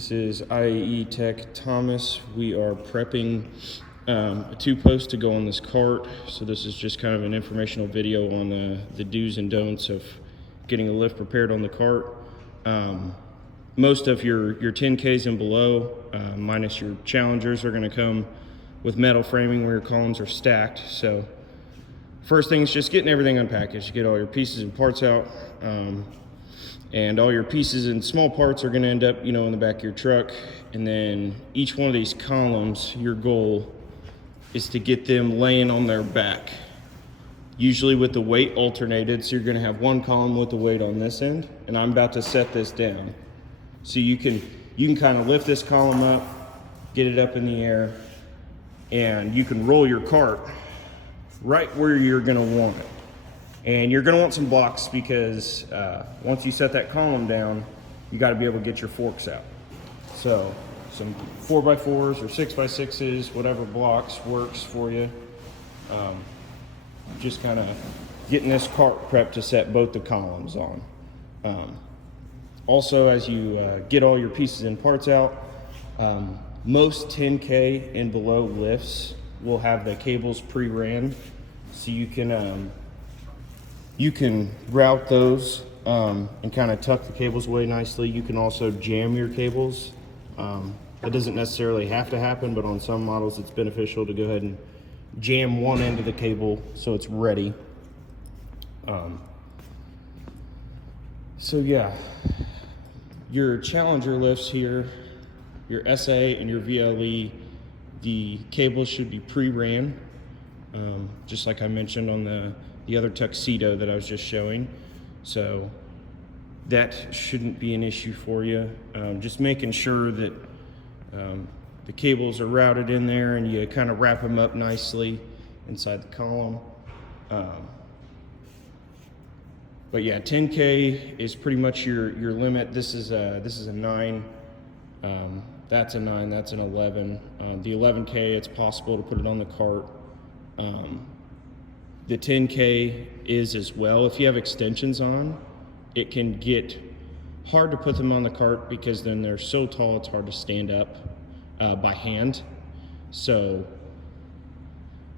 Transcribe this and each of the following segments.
This is IAE Tech Thomas. We are prepping a two-post to go on this cart. So this is just kind of an informational video on the do's and don'ts of getting a lift prepared on the cart. Most of your 10Ks and below, minus your Challengers, are going to come with metal framing where your columns are stacked. So first thing is just getting everything unpackaged. You get all your pieces and parts out. And all your pieces and small parts are going to end up, in the back of your truck. And then each one of these columns, your goal is to get them laying on their back, usually with the weight alternated. So you're going to have one column with the weight on this end, and I'm about to set this down. So you can kind of lift this column up, get it up in the air, and you can roll your cart right where you're going to want it. And you're going to want some blocks because once you set that column down, you got to be able to get your forks out. So some 4x4s or 6x6s, whatever blocks works for you. Just kind of getting this cart prepped to set both the columns on. Also, as you get all your pieces and parts out, most 10K and below lifts will have the cables pre-ran, so you can route those and kind of tuck the cables away nicely. You can also jam your cables. That doesn't necessarily have to happen, but on some models it's beneficial to go ahead and jam one end of the cable so it's ready. So yeah, your Challenger lifts here, your SA and your VLE, the cables should be pre-ran, just like I mentioned on the other Tuxedo that I was just showing. So that shouldn't be an issue for you. Just making sure that the cables are routed in there and you kind of wrap them up nicely inside the column. But yeah, 10K is pretty much your limit. This is a 9. That's a 9. That's an 11. The 11K, it's possible to put it on the cart. The 10K is as well. If you have extensions on, it can get hard to put them on the cart because then they're so tall it's hard to stand up by hand. So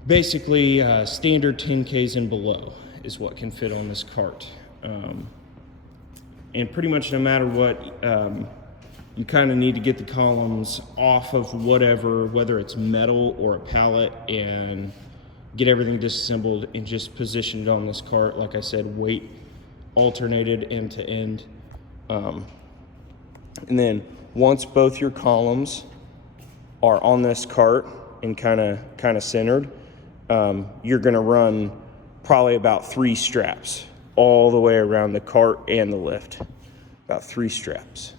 basically, standard 10Ks and below is what can fit on this cart. And pretty much no matter what, you kind of need to get the columns off of whatever, whether it's metal or a pallet, and get everything disassembled and just positioned on this cart. Like I said, weight alternated end to end. And then once both your columns are on this cart and kind of centered, you're gonna run probably about 3 straps all the way around the cart and the lift, about 3 straps.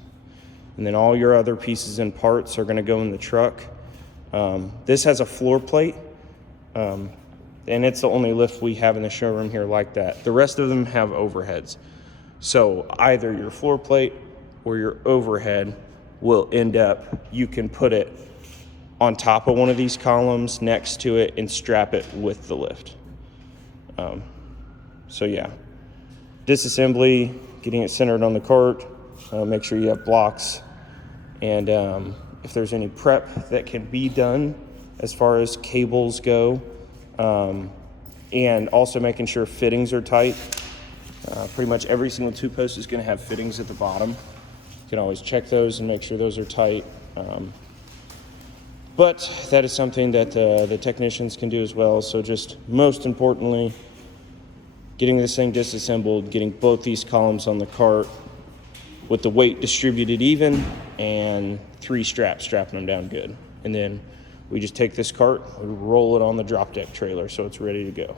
And then all your other pieces and parts are gonna go in the truck. This has a floor plate. And it's the only lift we have in the showroom here like that. The rest of them have overheads. So either your floor plate or your overhead will end up, you can put it on top of one of these columns next to it and strap it with the lift. So yeah, disassembly, getting it centered on the cart, make sure you have blocks. And if there's any prep that can be done as far as cables go, and also making sure fittings are tight. Pretty much every single two-post is going to have fittings at the bottom. You can always check those and make sure those are tight. But that is something that the technicians can do as well. So just most importantly, getting this thing disassembled, getting both these columns on the cart with the weight distributed even, and 3 straps strapping them down good. And then we just take this cart, we roll it on the drop deck trailer so it's ready to go.